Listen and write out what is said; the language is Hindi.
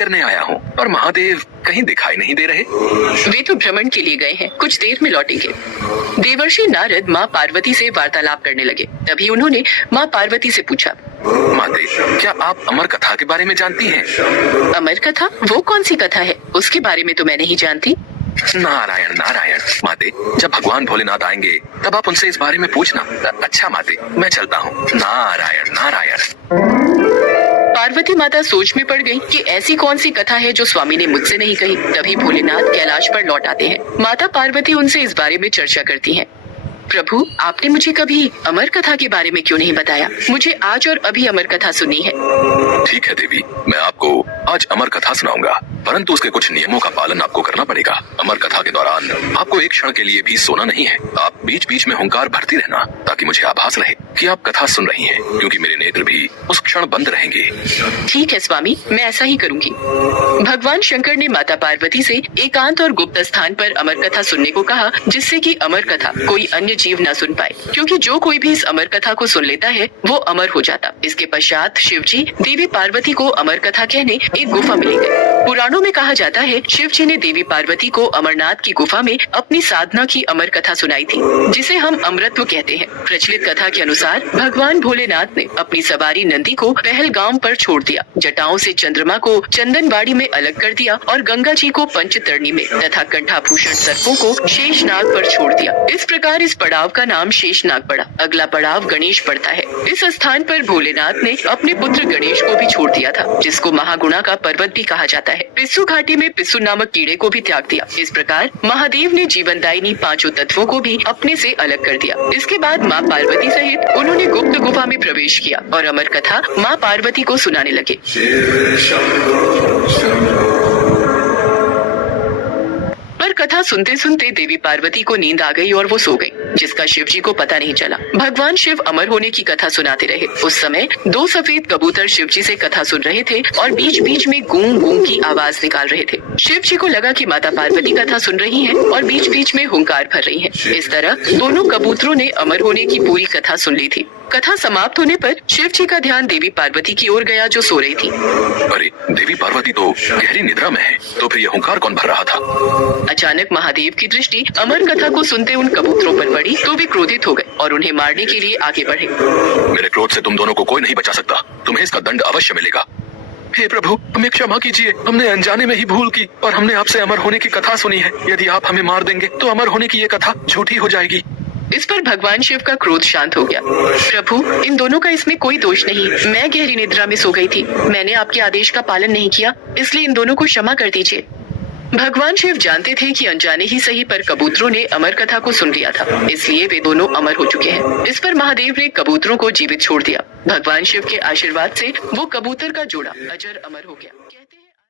करने आया हूँ और महादेव कहीं दिखाई नहीं दे रहे। वे तो भ्रमण के लिए गए हैं, कुछ देर में लौटेंगे। देवर्षि नारद माँ पार्वती से वार्तालाप करने लगे। तभी उन्होंने माँ पार्वती से पूछा, माते, क्या आप अमर कथा के बारे में जानती हैं? अमर कथा? वो कौन सी कथा है? उसके बारे में तो मैं नहीं जानती। नारायण नारायण माते, जब भगवान भोलेनाथ आएंगे तब आप उनसे इस बारे में पूछना। अच्छा माते, मैं चलता हूँ। नारायण नारायण। पार्वती माता सोच में पड़ गई कि ऐसी कौन सी कथा है जो स्वामी ने मुझसे नहीं कही। तभी भोलेनाथ कैलाश पर लौट आते हैं। माता पार्वती उनसे इस बारे में चर्चा करती हैं। प्रभु, आपने मुझे कभी अमर कथा के बारे में क्यों नहीं बताया? मुझे आज और अभी अमर कथा सुननी है। ठीक है देवी, मैं आपको आज अमर कथा सुनाऊंगा, परंतु उसके कुछ नियमों का पालन आपको करना पड़ेगा। अमर कथा के दौरान आपको एक क्षण के लिए भी सोना नहीं है। आप बीच बीच में हुंकार भरती रहना ताकि मुझे आभास रहे कि आप कथा सुन रही हैं, क्योंकि मेरे नेत्र भी उस क्षण बंद रहेंगे। ठीक है स्वामी, मैं ऐसा ही करूंगी। भगवान शंकर ने माता पार्वती से एकांत और गुप्त स्थान पर अमर कथा सुनने को कहा, जिससे कि अमर कथा कोई अन्य जीव न सुन पाए, क्योंकि जो कोई भी इस अमर कथा को सुन लेता है वो अमर हो जाता। इसके पश्चात शिव जी देवी पार्वती को अमर कथा कहने एक गुफा में ले गए। पुराणों में कहा जाता है शिव जी ने देवी पार्वती को अमरनाथ की गुफा में अपनी साधना की अमर कथा सुनाई थी, जिसे हम अमृतत्व कहते हैं। प्रचलित कथा के अनुसार भगवान भोलेनाथ ने अपनी सवारी नंदी को पहलगाम पर छोड़ दिया, जटाओं से चंद्रमा को चंदनबाड़ी में अलग कर दिया और गंगा जी को पंचतरणी में तथा कंठाभूषण सर्पों को शेषनाग पर छोड़ दिया। इस प्रकार इस पड़ाव का नाम शेषनाग पड़ा। अगला पड़ाव गणेश पड़ता है। इस स्थान पर भोलेनाथ ने अपने पुत्र गणेश को भी छोड़ दिया था, जिसको महागुणा का पर्वत भी कहा जाता है। पिस्सू घाटी में पिस्सू नामक कीड़े को भी त्याग दिया। इस प्रकार महादेव ने जीवनदायिनी पांचों तत्वों को भी अपने से अलग कर दिया। इसके बाद माँ पार्वती सहित उन्होंने गुप्त गुफा में प्रवेश किया और अमर कथा माँ पार्वती को सुनाने लगे। पर कथा सुनते सुनते देवी पार्वती को नींद आ गई और वो सो गई, जिसका शिव जी को पता नहीं चला। भगवान शिव अमर होने की कथा सुनाते रहे। उस समय दो सफेद कबूतर शिव जी से कथा सुन रहे थे और बीच बीच में गूंग गूंग की आवाज निकाल रहे थे। शिव जी को लगा कि माता पार्वती कथा सुन रही हैं और बीच बीच में हुंकार भर रही हैं। इस तरह दोनों कबूतरों ने अमर होने की पूरी कथा सुन ली थी। कथा समाप्त होने पर शिव जी का ध्यान देवी पार्वती की ओर गया, जो सो रही थी। अरे, देवी पार्वती तो गहरी निद्रा में है, तो फिर यह हुंकार कौन भर रहा था? अचानक महादेव की दृष्टि अमर कथा को सुनते उन कबूतरों पर पड़ी, तो वे क्रोधित हो गए और उन्हें मारने के लिए आगे बढ़े। मेरे क्रोध से तुम दोनों को कोई नहीं बचा सकता। तुम्हें इसका दंड अवश्य मिलेगा। हे प्रभु, हमें क्षमा कीजिए। हमने अनजाने में ही भूल की और हमने आपसे अमर होने की कथा सुनी है। यदि आप हमें मार देंगे तो अमर होने की ये कथा झूठी हो जाएगी। इस पर भगवान शिव का क्रोध शांत हो गया। प्रभु, इन दोनों का इसमें कोई दोष नहीं। मैं गहरी निद्रा में सो गई थी। मैंने आपके आदेश का पालन नहीं किया, इसलिए इन दोनों को क्षमा कर दीजिए। भगवान शिव जानते थे कि अनजाने ही सही पर कबूतरों ने अमर कथा को सुन लिया था, इसलिए वे दोनों अमर हो चुके हैं। इस पर महादेव ने कबूतरों को जीवित छोड़ दिया। भगवान शिव के आशीर्वाद से वो कबूतर का जोड़ा अजर अमर हो गया।